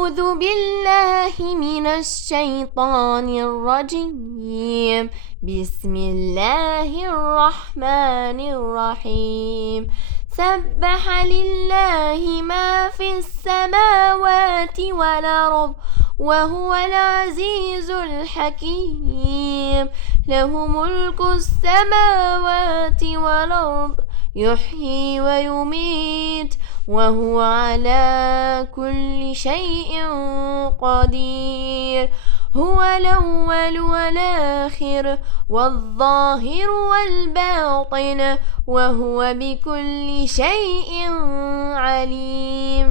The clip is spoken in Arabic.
أعوذ بالله من الشيطان الرجيم. بسم الله الرحمن الرحيم. سبح لله ما في السماوات والأرض وهو العزيز الحكيم. له ملك السماوات والأرض يحيي ويميت وهو على كل شيء قدير. هو الأول والآخر والظاهر والباطن وهو بكل شيء عليم.